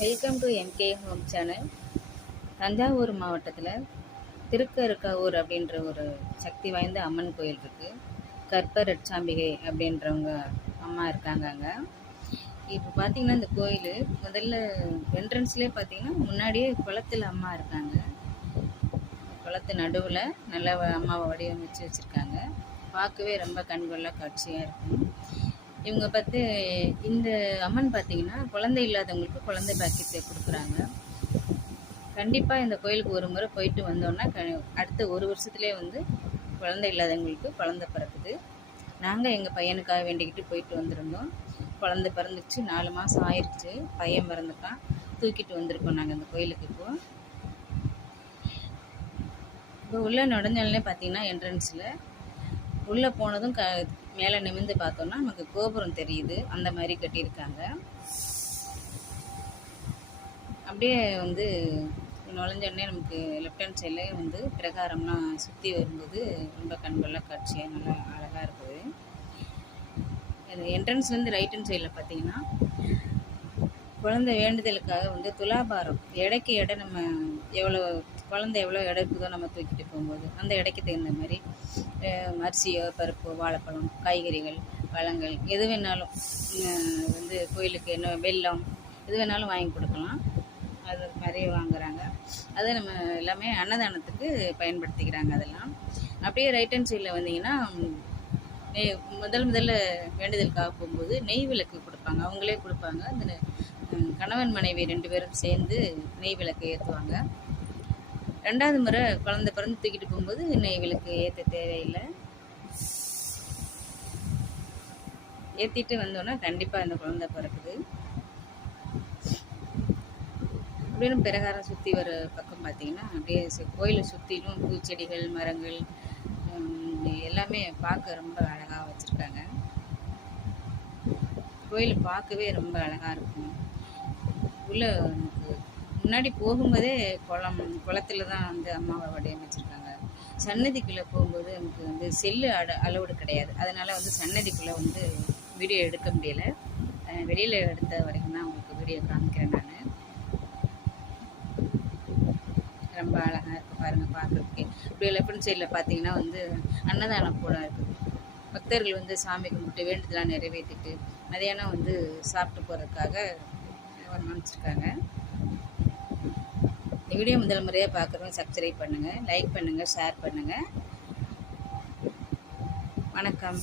Welcome to MK home channel. Thanjavur மாவட்டத்தில் திருக்கருக்காவூர் அப்படின்ற ஒரு சக்தி வாய்ந்த அம்மன் கோயில் இருக்குது. கற்பரட்சாம்பிகை அப்படின்றவங்க அம்மா இருக்காங்க அங்கே. இப்போ பார்த்தீங்கன்னா இந்த கோயில் முதல்ல என்ட்ரன்ஸ்லேயே பார்த்தீங்கன்னா முன்னாடியே குளத்தில் அம்மா இருக்காங்க. குளத்து நடுவில் நல்ல அம்மாவை வடிவமைச்சு வச்சுருக்காங்க. பார்க்கவே ரொம்ப கண்கொள்ளா காட்சியாக இருக்கும். இவங்க பார்த்து இந்த அம்மன் பார்த்திங்கன்னா குழந்தை இல்லாதவங்களுக்கு குழந்தை பாக்கியத்தை கொடுக்குறாங்க. கண்டிப்பாக இந்த கோயிலுக்கு ஒரு முறை போயிட்டு வந்தோன்னா அடுத்த ஒரு வருஷத்துலேயே வந்து குழந்தை இல்லாதவங்களுக்கு குழந்தை பிறக்குது. நாங்கள் எங்கள் பையனுக்காக வேண்டிக்கிட்டு போயிட்டு வந்திருந்தோம். குழந்தை பிறந்துச்சு, 4 மாதம் ஆயிடுச்சு. பையன் பிறந்துட்டான், தூக்கிட்டு வந்திருக்கோம் நாங்கள் இந்த கோயிலுக்கு. இப்போ உள்ளே நுழைஞ்சாலே பார்த்தீங்கன்னா என்ட்ரன்ஸில் உள்ளே போனதும் மேலே நிமிர்ந்து பார்த்தோன்னா நமக்கு கோபுரம் தெரியுது. அந்த மாதிரி கட்டியிருக்காங்க. அப்படியே வந்து நுழைஞ்சோடனே நமக்கு லெஃப்ட் ஹேண்ட் சைட்லேயே வந்து பிரகாரம்லாம் சுற்றி வரும்போது ரொம்ப கண்கொள்ளா காட்சியாக நல்லா அழகாக இருக்குது. என்ட்ரன்ஸ்லேருந்து ரைட் ஹேண்ட் சைடில் பார்த்தீங்கன்னா குழந்தை வேண்டுதலுக்காக வந்து துலாபாரம், எடைக்கு எடை நம்ம எவ்வளோ குழந்தை எவ்வளோ எடை இருக்குதோ நம்ம தூக்கிட்டு போகும்போது அந்த எடைக்கு தகுந்த மாதிரி அரிசியோ பருப்போ வாழைப்பழம் காய்கறிகள் பழங்கள் எது வேணாலும் வந்து கோயிலுக்கு என்ன வெல்லம் எது வேணாலும் வாங்கி கொடுக்கலாம். அது மாதிரி வாங்குகிறாங்க. அதை நம்ம எல்லாமே அன்னதானத்துக்கு பயன்படுத்திக்கிறாங்க. அதெல்லாம் அப்படியே ரைட் ஹேண்ட் சைடில் வந்தீங்கன்னா முதல்ல வேண்டுதலுக்காக போகும்போது நெய் விளக்கு கொடுப்பாங்க. அவங்களே கொடுப்பாங்க. அந்த கணவன் மனைவி 2 பேரும் சேர்ந்து நெய் விளக்கு ஏற்றுவாங்க. 2வது முறை குழந்தை பிறந்து தூக்கிட்டு போகும்போது நெய் விளக்கு ஏற்ற தேவையில்லை. ஏற்றிட்டு வந்தோன்னா கண்டிப்பாக அந்த குழந்தை பிறக்குது. அப்படின்னு பிரகாரம் சுற்றி வர பக்கம் பார்த்தீங்கன்னா அப்படியே கோயிலை சுற்றிலும் பூச்செடிகள் மரங்கள் எல்லாமே பார்க்க ரொம்ப அழகாக வச்சுருக்காங்க. கோயில் பார்க்கவே ரொம்ப அழகாக இருக்கும். உள்ளே நமக்கு முன்னாடி போகும்போதே குளத்தில் தான் வந்து அம்மாவை வடிவமைச்சிருக்காங்க. சன்னதிக்குள்ளே போகும்போது நமக்கு வந்து செல்லு அலோடு கிடையாது. அதனால் வந்து சன்னதிக்குள்ளே வந்து வீடியோ எடுக்க முடியலை. வெளியில் எடுத்த வரைக்கும் தான் உங்களுக்கு வீடியோ காமிக்கிறேன் நான். ரொம்ப அழகாக இருக்குது பாருங்கள் பார்க்குறதுக்கே. இப்படி லெஃப்ட் சைடில் பார்த்தீங்கன்னா வந்து அன்னதானம் கூட இருக்குது. பக்தர்கள் வந்து சாமி கும்பிட்டு வேண்டுதலாம் நிறைவேற்றிட்டு மதியானம் வந்து சாப்பிட்டு போகிறதுக்காக அமைச்சிருக்காங்க. இந்த வீடியோ முதல் முறையாக பார்க்குறவங்க சப்ஸ்கிரைப் பண்ணுங்கள், லைக் பண்ணுங்கள், ஷேர் பண்ணுங்கள். வணக்கம்.